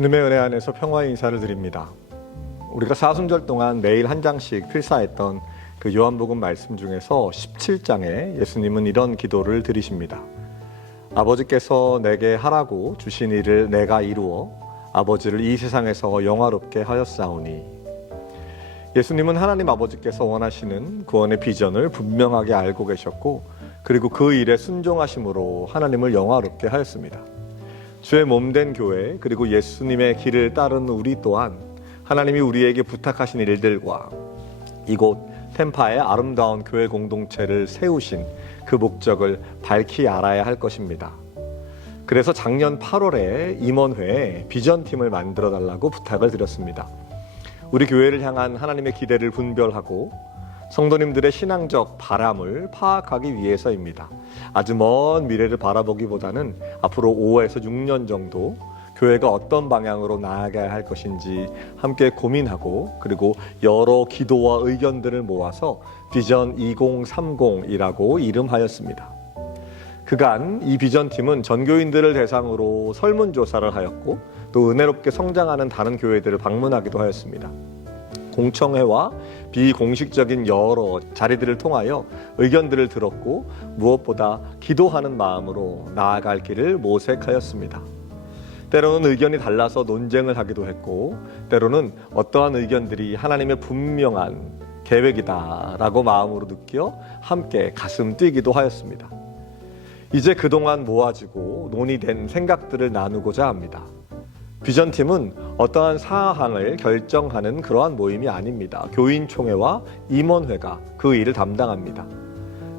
주님의 은혜 안에서 평화의 인사를 드립니다. 우리가 사순절 동안 매일 한 장씩 필사했던 그 요한복음 말씀 중에서 17장에 예수님은 이런 기도를 드리십니다. 아버지께서 내게 하라고 주신 일을 내가 이루어 아버지를 이 세상에서 영화롭게 하였사오니. 예수님은 하나님 아버지께서 원하시는 구원의 비전을 분명하게 알고 계셨고, 그리고 그 일에 순종하심으로 하나님을 영화롭게 하였습니다. 주의 몸된 교회, 그리고 예수님의 길을 따르는 우리 또한 하나님이 우리에게 부탁하신 일들과 이곳 템파의 아름다운 교회 공동체를 세우신 그 목적을 밝히 알아야 할 것입니다. 그래서 작년 8월에 임원회에 비전팀을 만들어 달라고 부탁을 드렸습니다. 우리 교회를 향한 하나님의 기대를 분별하고 성도님들의 신앙적 바람을 파악하기 위해서입니다. 아주 먼 미래를 바라보기보다는 앞으로 5에서 6년 정도 교회가 어떤 방향으로 나아가야 할 것인지 함께 고민하고, 그리고 여러 기도와 의견들을 모아서 비전 2030이라고 이름하였습니다. 그간 이 비전팀은 전교인들을 대상으로 설문조사를 하였고, 또 은혜롭게 성장하는 다른 교회들을 방문하기도 하였습니다. 공청회와 비공식적인 여러 자리들을 통하여 의견들을 들었고, 무엇보다 기도하는 마음으로 나아갈 길을 모색하였습니다. 때로는 의견이 달라서 논쟁을 하기도 했고, 때로는 어떠한 의견들이 하나님의 분명한 계획이다라고 마음으로 느껴 함께 가슴 뛰기도 하였습니다. 이제 그동안 모아지고 논의된 생각들을 나누고자 합니다. 비전팀은 어떠한 사항을 결정하는 그러한 모임이 아닙니다. 교인총회와 임원회가 그 일을 담당합니다.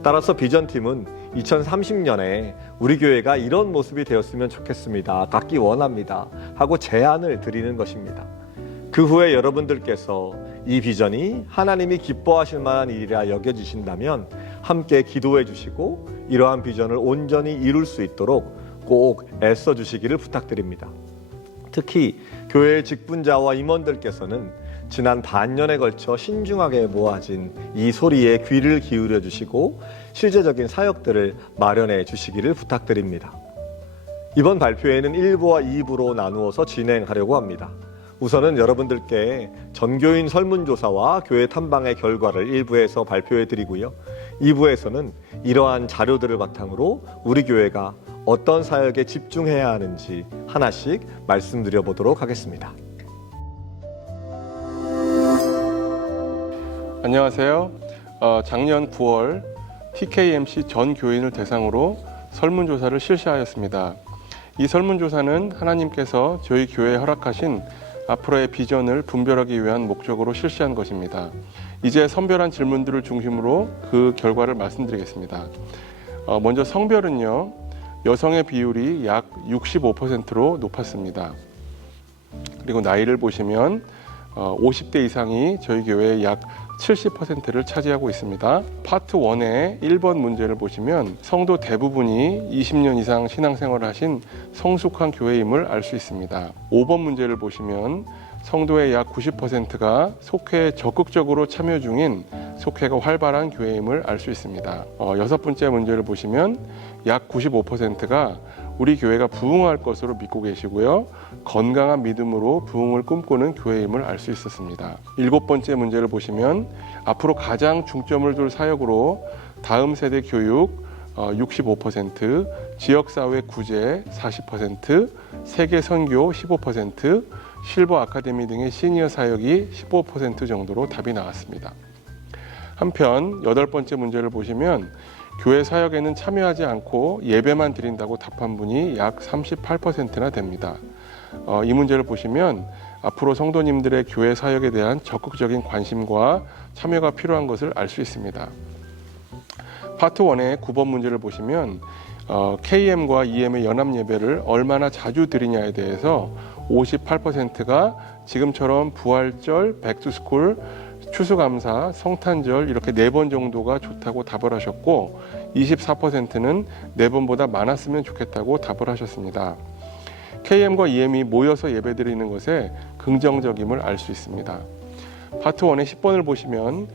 따라서 비전팀은 2030년에 우리 교회가 이런 모습이 되었으면 좋겠습니다, 갖기 원합니다 하고 제안을 드리는 것입니다. 그 후에 여러분들께서 이 비전이 하나님이 기뻐하실 만한 일이라 여겨지신다면 함께 기도해 주시고 이러한 비전을 온전히 이룰 수 있도록 꼭 애써 주시기를 부탁드립니다. 특히 교회의 직분자와 임원들께서는 지난 반년에 걸쳐 신중하게 모아진 이 소리에 귀를 기울여 주시고 실제적인 사역들을 마련해 주시기를 부탁드립니다. 이번 발표회는 1부와 2부로 나누어서 진행하려고 합니다. 우선은 여러분들께 전교인 설문조사와 교회 탐방의 결과를 1부에서 발표해 드리고요. 2부에서는 이러한 자료들을 바탕으로 우리 교회가 어떤 사역에 집중해야 하는지 하나씩 말씀드려 보도록 하겠습니다. 안녕하세요. 작년 9월 TKMC 전 교인을 대상으로 설문조사를 실시하였습니다. 이 설문조사는 하나님께서 저희 교회에 허락하신 앞으로의 비전을 분별하기 위한 목적으로 실시한 것입니다. 이제 선별한 질문들을 중심으로 그 결과를 말씀드리겠습니다. 먼저 성별은요, 여성의 비율이 약 65%로 높았습니다. 그리고 나이를 보시면 50대 이상이 저희 교회의 약 70%를 차지하고 있습니다. 파트 1의 1번 문제를 보시면 성도 대부분이 20년 이상 신앙생활을 하신 성숙한 교회임을 알 수 있습니다. 5번 문제를 보시면 성도의 약 90%가 속회에 적극적으로 참여 중인 속회가 활발한 교회임을 알 수 있습니다. 6번째 문제를 보시면 약 95%가 우리 교회가 부흥할 것으로 믿고 계시고요. 건강한 믿음으로 부흥을 꿈꾸는 교회임을 알 수 있었습니다. 7번째 문제를 보시면 앞으로 가장 중점을 둘 사역으로 다음 세대 교육 65%, 지역사회 구제 40%, 세계 선교 15%, 실버 아카데미 등의 시니어 사역이 15% 정도로 답이 나왔습니다. 한편 8번째 문제를 보시면 교회 사역에는 참여하지 않고 예배만 드린다고 답한 분이 약 38%나 됩니다. 이 문제를 보시면 앞으로 성도님들의 교회 사역에 대한 적극적인 관심과 참여가 필요한 것을 알 수 있습니다. 파트 1의 9번 문제를 보시면 KM과 EM의 연합 예배를 얼마나 자주 드리냐에 대해서 58%가 지금처럼 부활절, 백투스쿨, 추수감사, 성탄절 이렇게 4번 정도가 좋다고 답을 하셨고, 24%는 4번보다 많았으면 좋겠다고 답을 하셨습니다. KM과 EM이 모여서 예배드리는 것에 긍정적임을 알 수 있습니다. 파트 1의 10번을 보시면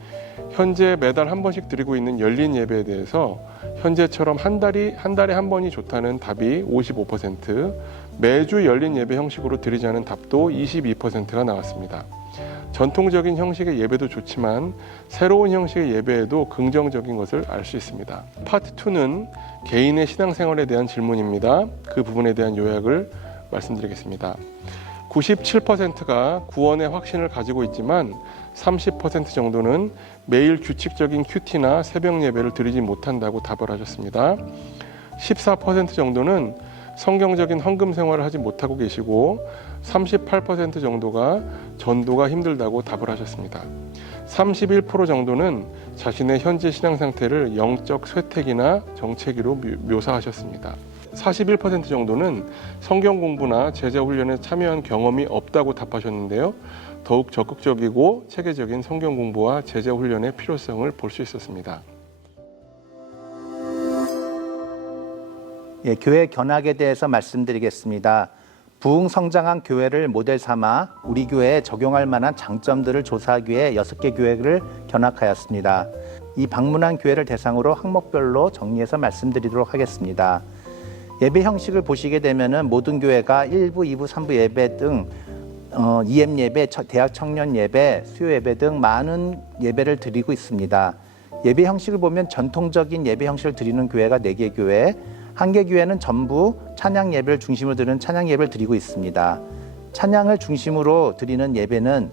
현재 매달 한 번씩 드리고 있는 열린 예배에 대해서 현재처럼 한 달에 한 번이 좋다는 답이 55%, 매주 열린 예배 형식으로 드리자는 답도 22%가 나왔습니다. 전통적인 형식의 예배도 좋지만 새로운 형식의 예배에도 긍정적인 것을 알 수 있습니다. 파트 2는 개인의 신앙생활에 대한 질문입니다. 그 부분에 대한 요약을 말씀드리겠습니다. 97%가 구원의 확신을 가지고 있지만 30% 정도는 매일 규칙적인 큐티나 새벽 예배를 드리지 못한다고 답을 하셨습니다. 14% 정도는 성경적인 헌금 생활을 하지 못하고 계시고 38% 정도가 전도가 힘들다고 답을 하셨습니다. 31% 정도는 자신의 현재 신앙 상태를 영적 쇠퇴기나 정체기로 묘사하셨습니다. 41% 정도는 성경 공부나 제자 훈련에 참여한 경험이 없다고 답하셨는데요. 더욱 적극적이고 체계적인 성경 공부와 제자 훈련의 필요성을 볼 수 있었습니다. 예, 교회 견학에 대해서 말씀드리겠습니다. 부흥 성장한 교회를 모델 삼아 우리 교회에 적용할 만한 장점들을 조사하기 위해 6개 교회를 견학하였습니다. 이 방문한 교회를 대상으로 항목별로 정리해서 말씀드리도록 하겠습니다. 예배 형식을 보시게 되면은 모든 교회가 1부, 2부, 3부 예배 등 EM 예배, 대학 청년 예배, 수요 예배 등 많은 예배를 드리고 있습니다. 예배 형식을 보면 전통적인 예배 형식을 드리는 교회가 4개 교회, 한 개 교회는 전부 찬양 예배를 중심으로 드리는 찬양 예배를 드리고 있습니다. 찬양을 중심으로 드리는 예배는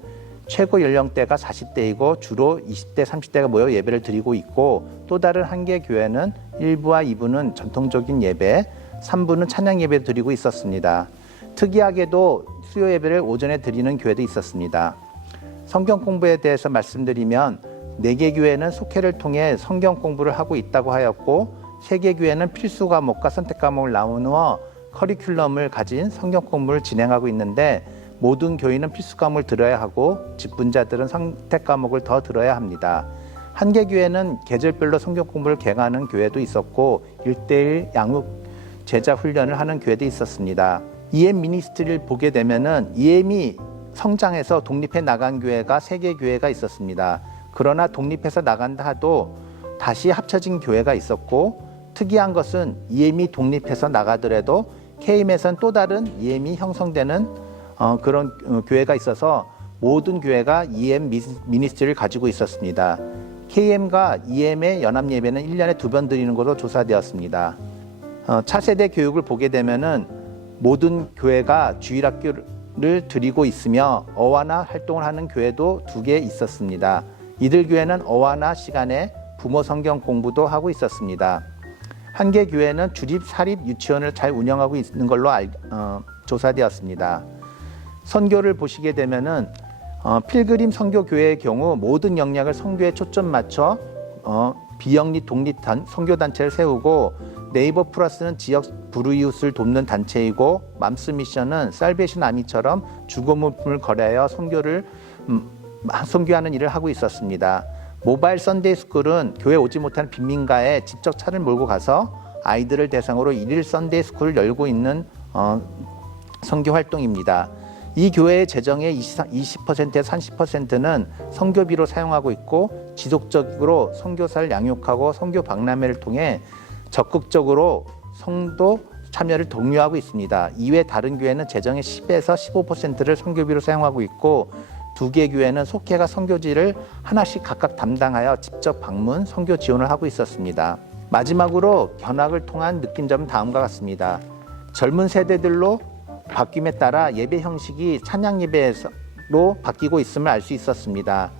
최고 연령대가 40대이고 주로 20대, 30대가 모여 예배를 드리고 있고, 또 다른 한 개 교회는 1부와 2부는 전통적인 예배, 3부는 찬양 예배를 드리고 있었습니다. 특이하게도 수요 예배를 오전에 드리는 교회도 있었습니다. 성경 공부에 대해서 말씀드리면 4개 교회는 속회를 통해 성경 공부를 하고 있다고 하였고, 3개 교회는 필수 과목과 선택 과목을 나누어 커리큘럼을 가진 성경 공부를 진행하고 있는데, 모든 교인은 필수 과목을 들어야 하고 직분자들은 선택 과목을 더 들어야 합니다. 한 개 교회는 계절별로 성경 공부를 개강하는 교회도 있었고 1:1 양육 제자 훈련을 하는 교회도 있었습니다. EM 미니스트리를 보게 되면은 EM이 성장해서 독립해 나간 교회가 3개 교회가 있었습니다. 그러나 독립해서 나간다 하도 다시 합쳐진 교회가 있었고, 특이한 것은 EM이 독립해서 나가더라도 KM에서는 또 다른 EM이 형성되는 그런 교회가 있어서 모든 교회가 EM 미니스트리를 가지고 있었습니다. KM과 EM의 연합 예배는 1년에 2번 드리는 것으로 조사되었습니다. 차세대 교육을 보게 되면은 모든 교회가 주일학교를 드리고 있으며 어와나 활동을 하는 교회도 2개 있었습니다. 이들 교회는 어와나 시간에 부모 성경 공부도 하고 있었습니다. 한 개 교회는 주립, 사립, 유치원을 잘 운영하고 있는 걸로 조사되었습니다. 선교를 보시게 되면은 필그림 선교 교회의 경우 모든 역량을 선교에 초점 맞춰 비영리 독립 선교 단체를 세우고, 네이버 플러스는 지역 불우이웃을 돕는 단체이고, 맘스 미션은 살베이션 아미처럼 주거물품을 거래하여 선교하는 일을 하고 있었습니다. 모바일 선데이 스쿨은 교회 오지 못하는 빈민가에 직접 차를 몰고 가서 아이들을 대상으로 1일 선데이 스쿨을 열고 있는 선교 활동입니다. 이 교회의 재정의 20%에서 30%는 선교비로 사용하고 있고, 지속적으로 선교사를 양육하고 선교 박람회를 통해 적극적으로 성도 참여를 독려하고 있습니다. 이외 다른 교회는 재정의 10에서 15%를 선교비로 사용하고 있고, 2개 교회는 속회가 선교지를 하나씩 각각 담당하여 직접 방문, 선교 지원을 하고 있었습니다. 마지막으로 견학을 통한 느낀 점은 다음과 같습니다. 젊은 세대들로 바뀜에 따라 예배 형식이 찬양 예배로 바뀌고 있음을 알 수 있었습니다.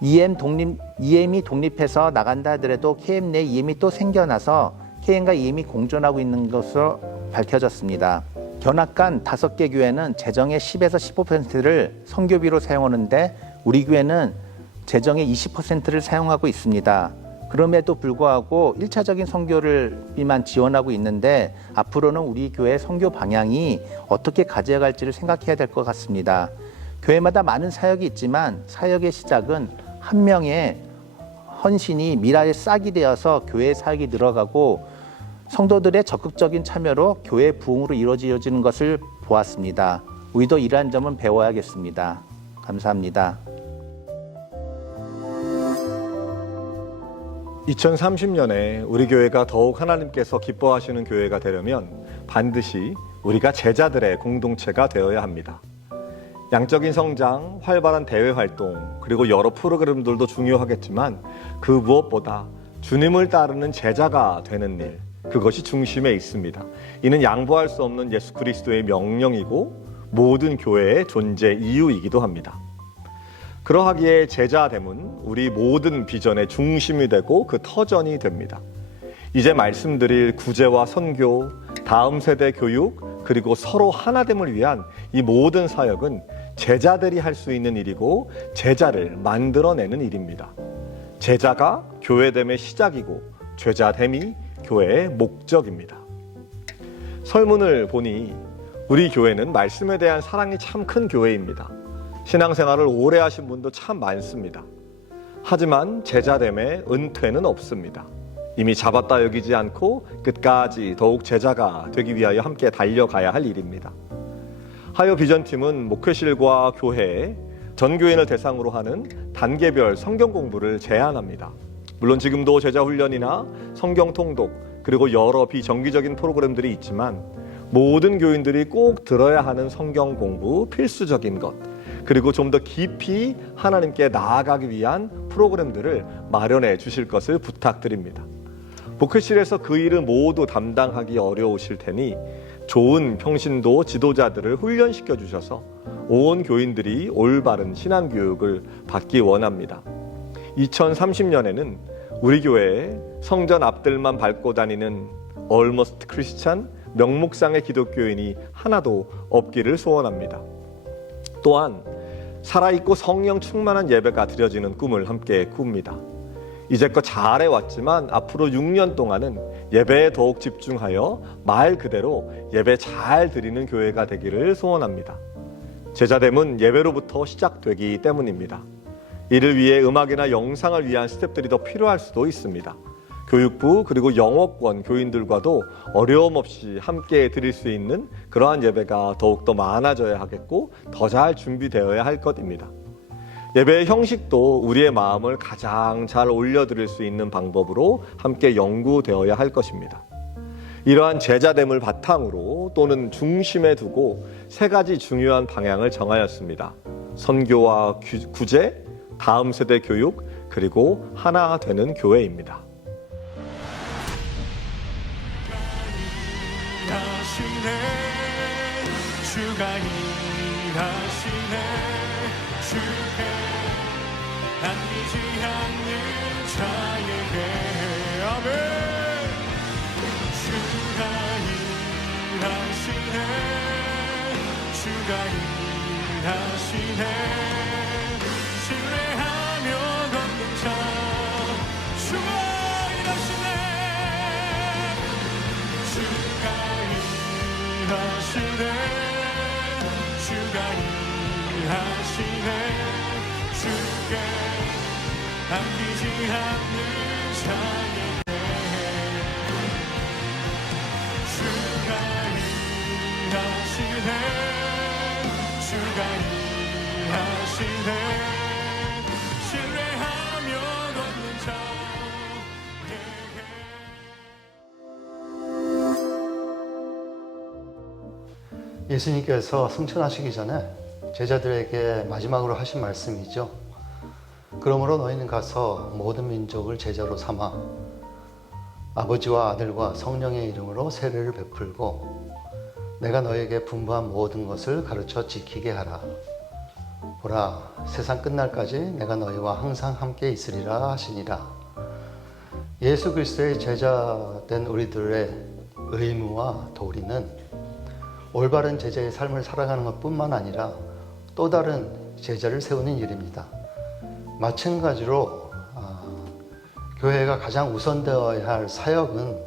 EM이 독립해서 나간다 하더라도 KM 내 EM이 또 생겨나서 KM과 EM이 공존하고 있는 것으로 밝혀졌습니다. 견학간 5개 교회는 재정의 10에서 15%를 선교비로 사용하는데, 우리 교회는 재정의 20%를 사용하고 있습니다. 그럼에도 불구하고 1차적인 선교를만 지원하고 있는데, 앞으로는 우리 교회의 선교 방향이 어떻게 가져갈지를 생각해야 될 것 같습니다. 교회마다 많은 사역이 있지만 사역의 시작은 한 명의 헌신이 미라의 싹이 되어서 교회의 사역이 늘어가고, 성도들의 적극적인 참여로 교회 부흥으로 이루어지는 것을 보았습니다. 우리도 이러한 점은 배워야겠습니다. 감사합니다. 2030년에 우리 교회가 더욱 하나님께서 기뻐하시는 교회가 되려면 반드시 우리가 제자들의 공동체가 되어야 합니다. 양적인 성장, 활발한 대외 활동, 그리고 여러 프로그램들도 중요하겠지만 그 무엇보다 주님을 따르는 제자가 되는 일, 그것이 중심에 있습니다. 이는 양보할 수 없는 예수 그리스도의 명령이고 모든 교회의 존재 이유이기도 합니다. 그러하기에 제자됨은 우리 모든 비전의 중심이 되고 그 터전이 됩니다. 이제 말씀드릴 구제와 선교, 다음 세대 교육, 그리고 서로 하나됨을 위한 이 모든 사역은 제자들이 할 수 있는 일이고 제자를 만들어내는 일입니다. 제자가 교회됨의 시작이고 제자됨이 교회의 목적입니다. 설문을 보니 우리 교회는 말씀에 대한 사랑이 참 큰 교회입니다. 신앙생활을 오래 하신 분도 참 많습니다. 하지만 제자됨에 은퇴는 없습니다. 이미 잡았다 여기지 않고 끝까지 더욱 제자가 되기 위하여 함께 달려가야 할 일입니다. 하여 비전팀은 목회실과 교회에 전교인을 대상으로 하는 단계별 성경 공부를 제안합니다. 물론 지금도 제자 훈련이나 성경 통독 그리고 여러 비정기적인 프로그램들이 있지만 모든 교인들이 꼭 들어야 하는 성경 공부 필수적인 것, 그리고 좀 더 깊이 하나님께 나아가기 위한 프로그램들을 마련해 주실 것을 부탁드립니다. 목회실에서 그 일을 모두 담당하기 어려우실 테니 좋은 평신도 지도자들을 훈련시켜 주셔서 온 교인들이 올바른 신앙교육을 받기 원합니다. 2030년에는 우리 교회에 성전 앞들만 밟고 다니는 Almost Christian 명목상의 기독교인이 하나도 없기를 소원합니다. 또한 살아있고 성령 충만한 예배가 드려지는 꿈을 함께 꿉니다. 이제껏 잘해왔지만 앞으로 6년 동안은 예배에 더욱 집중하여 말 그대로 예배 잘 드리는 교회가 되기를 소원합니다. 제자됨은 예배로부터 시작되기 때문입니다. 이를 위해 음악이나 영상을 위한 스텝들이 더 필요할 수도 있습니다. 교육부 그리고 영어권 교인들과도 어려움 없이 함께 드릴 수 있는 그러한 예배가 더욱더 많아져야 하겠고 더 잘 준비되어야 할 것입니다. 예배의 형식도 우리의 마음을 가장 잘 올려드릴 수 있는 방법으로 함께 연구되어야 할 것입니다. 이러한 제자됨을 바탕으로 또는 중심에 두고 세 가지 중요한 방향을 정하였습니다. 선교와 구제, 다음 세대 교육, 그리고 하나 되는 교회입니다. 주가 일하시네 주께 안기지 않는 자에게 아멘 주가 일하시네 주가 일하시네 신뢰하며 걷는 자 주가 일하시네 주가 일하시네 주가 일하시네 주께 안기지 않는 자에게 주가 일하시네 주가 일하시네 신뢰하며 걷는 자에게 예수님께서 승천하시기 전에 제자들에게 마지막으로 하신 말씀이죠. 그러므로 너희는 가서 모든 민족을 제자로 삼아 아버지와 아들과 성령의 이름으로 세례를 베풀고 내가 너희에게 분부한 모든 것을 가르쳐 지키게 하라. 보라, 세상 끝날까지 내가 너희와 항상 함께 있으리라 하시니라. 예수 그리스도의 제자된 우리들의 의무와 도리는 올바른 제자의 삶을 살아가는 것뿐만 아니라 또 다른 제자를 세우는 일입니다. 마찬가지로 교회가 가장 우선되어야 할 사역은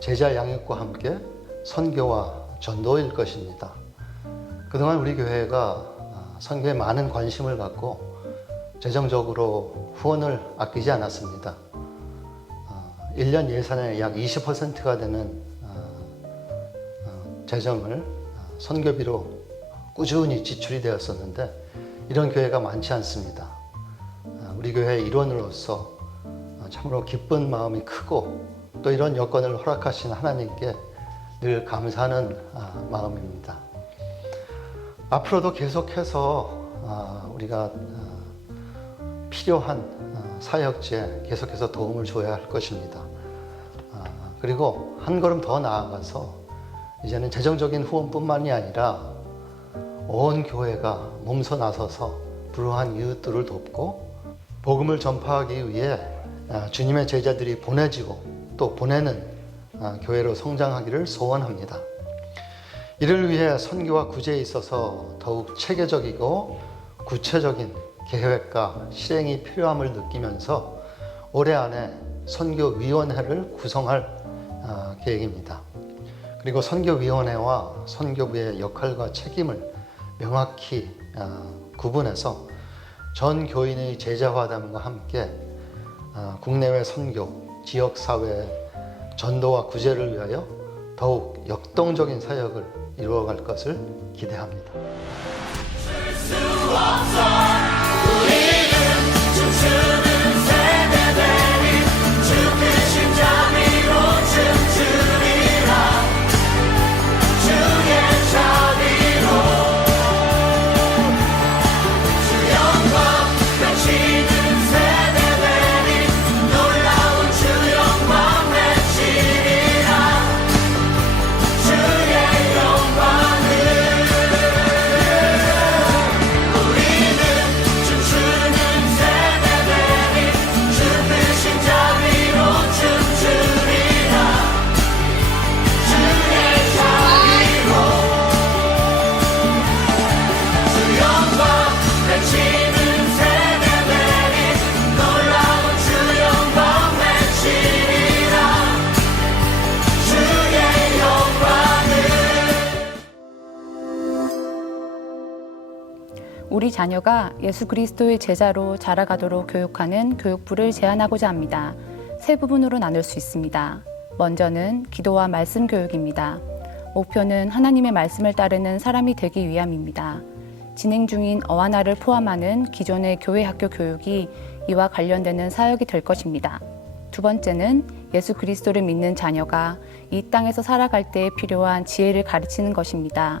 제자 양육과 함께 선교와 전도일 것입니다. 그동안 우리 교회가 선교에 많은 관심을 갖고 재정적으로 후원을 아끼지 않았습니다. 1년 예산의 약 20%가 되는 재정을 선교비로 꾸준히 지출이 되었었는데 이런 교회가 많지 않습니다. 우리 교회의 일원으로서 참으로 기쁜 마음이 크고 또 이런 여건을 허락하신 하나님께 늘 감사하는 마음입니다. 앞으로도 계속해서 우리가 필요한 사역지에 계속해서 도움을 줘야 할 것입니다. 그리고 한 걸음 더 나아가서 이제는 재정적인 후원뿐만이 아니라 온 교회가 몸소 나서서 불우한 이웃들을 돕고 복음을 전파하기 위해 주님의 제자들이 보내지고 또 보내는 교회로 성장하기를 소원합니다. 이를 위해 선교와 구제에 있어서 더욱 체계적이고 구체적인 계획과 실행이 필요함을 느끼면서 올해 안에 선교위원회를 구성할 계획입니다. 그리고 선교위원회와 선교부의 역할과 책임을 명확히 구분해서 전 교인의 제자화담과 함께 국내외 선교, 지역사회 전도와 구제를 위하여 더욱 역동적인 사역을 이루어갈 것을 기대합니다. 우리 자녀가 예수 그리스도의 제자로 자라가도록 교육하는 교육부를 제안하고자 합니다. 세 부분으로 나눌 수 있습니다. 먼저는 기도와 말씀 교육입니다. 목표는 하나님의 말씀을 따르는 사람이 되기 위함입니다. 진행 중인 어하나를 포함하는 기존의 교회 학교 교육이 이와 관련되는 사역이 될 것입니다. 두 번째는 예수 그리스도를 믿는 자녀가 이 땅에서 살아갈 때 필요한 지혜를 가르치는 것입니다.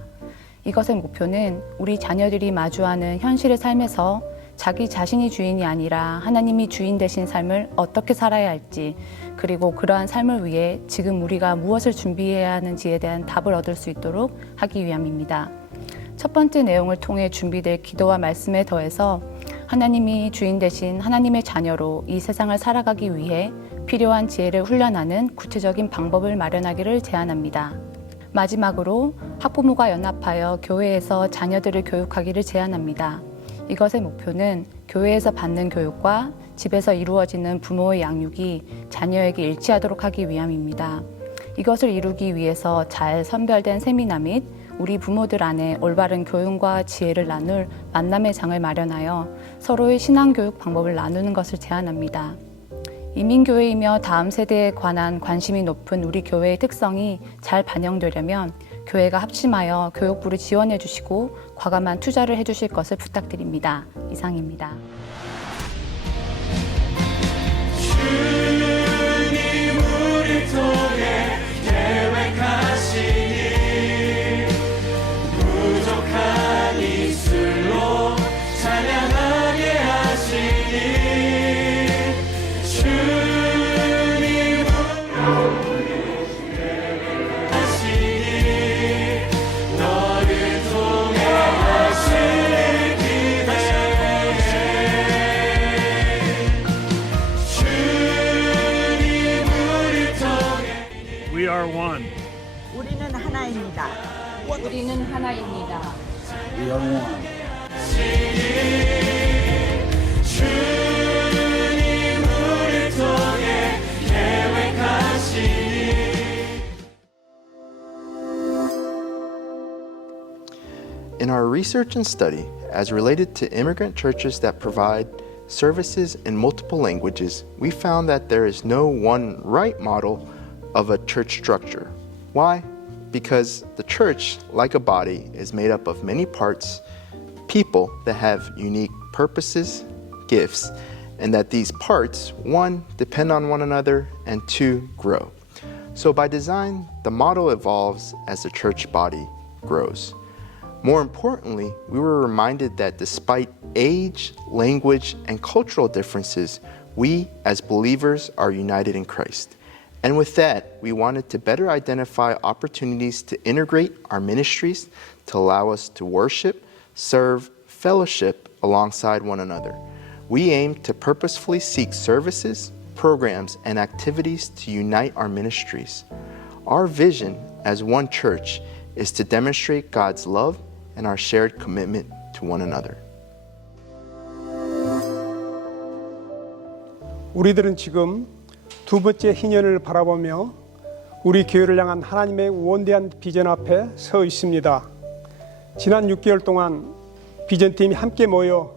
이것의 목표는 우리 자녀들이 마주하는 현실의 삶에서 자기 자신이 주인이 아니라 하나님이 주인 되신 삶을 어떻게 살아야 할지, 그리고 그러한 삶을 위해 지금 우리가 무엇을 준비해야 하는지에 대한 답을 얻을 수 있도록 하기 위함입니다. 첫 번째 내용을 통해 준비될 기도와 말씀에 더해서 하나님이 주인 되신 하나님의 자녀로 이 세상을 살아가기 위해 필요한 지혜를 훈련하는 구체적인 방법을 마련하기를 제안합니다. 마지막으로 학부모가 연합하여 교회에서 자녀들을 교육하기를 제안합니다. 이것의 목표는 교회에서 받는 교육과 집에서 이루어지는 부모의 양육이 자녀에게 일치하도록 하기 위함입니다. 이것을 이루기 위해서 잘 선별된 세미나 및 우리 부모들 안에 올바른 교육과 지혜를 나눌 만남의 장을 마련하여 서로의 신앙교육 방법을 나누는 것을 제안합니다. 이민교회이며 다음 세대에 관한 관심이 높은 우리 교회의 특성이 잘 반영되려면 교회가 합심하여 교육부를 지원해 주시고 과감한 투자를 해 주실 것을 부탁드립니다. 이상입니다. 주님 우리 통해 계획하시니 부족한 입술로 찬양하게 하시니 주님 우리 계획하시니 너를 통해 하실 기대해 주님 우리 통해 We are one. 우리는 하나입니다. 우리는 하나입니다. 주님 우리 통해 계획하시니 In our research and study, as related to immigrant churches that provide services in multiple languages, we found that there is no one right model of a church structure. Why? Because the church, like a body, is made up of many parts, people that have unique purposes, gifts, and that these parts, one, depend on one another, and two, grow. So by design, the model evolves as the church body grows. More importantly, we were reminded that despite age, language, and cultural differences, we as believers are united in Christ. And with that, we wanted to better identify opportunities to integrate our ministries to allow us to worship, serve, fellowship alongside one another. We aim to purposefully seek services, programs, and activities to unite our ministries. Our vision as one church is to demonstrate God's love and our shared commitment to one another. 우리들은 지금 두 번째 희년을 바라보며 우리 교회를 향한 하나님의 원대한 비전 앞에 서 있습니다. 지난 6개월 동안 비전팀이 함께 모여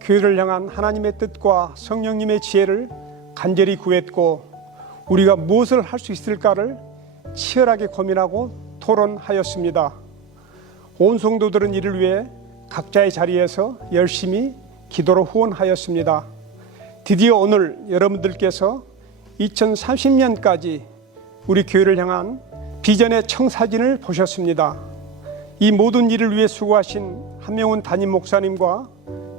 교회를 향한 하나님의 뜻과 성령님의 지혜를 간절히 구했고 우리가 무엇을 할 수 있을까를 치열하게 고민하고 토론하였습니다. 온 성도들은 이를 위해 각자의 자리에서 열심히 기도로 후원하였습니다. 드디어 오늘 여러분들께서 2030년까지 우리 교회를 향한 비전의 청사진을 보셨습니다. 이 모든 일을 위해 수고하신 한명훈 담임 목사님과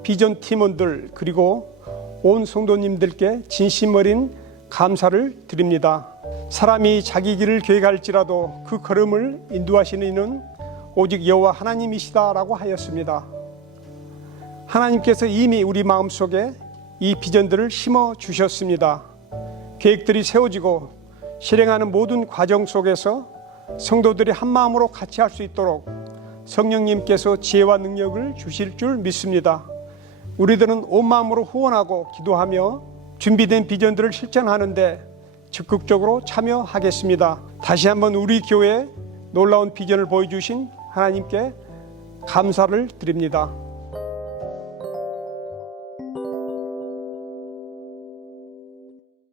비전 팀원들 그리고 온 성도님들께 진심 어린 감사를 드립니다. 사람이 자기 길을 계획할지라도 그 걸음을 인도하시는 이는 오직 여호와 하나님이시다라고 하였습니다. 하나님께서 이미 우리 마음속에 이 비전들을 심어 주셨습니다. 계획들이 세워지고 실행하는 모든 과정 속에서 성도들이 한 마음으로 같이 할 수 있도록 성령님께서 지혜와 능력을 주실 줄 믿습니다. 우리들은 온 마음으로 후원하고 기도하며 준비된 비전들을 실천하는데 적극적으로 참여하겠습니다. 다시 한번 우리 교회에 놀라운 비전을 보여주신 하나님께 감사를 드립니다.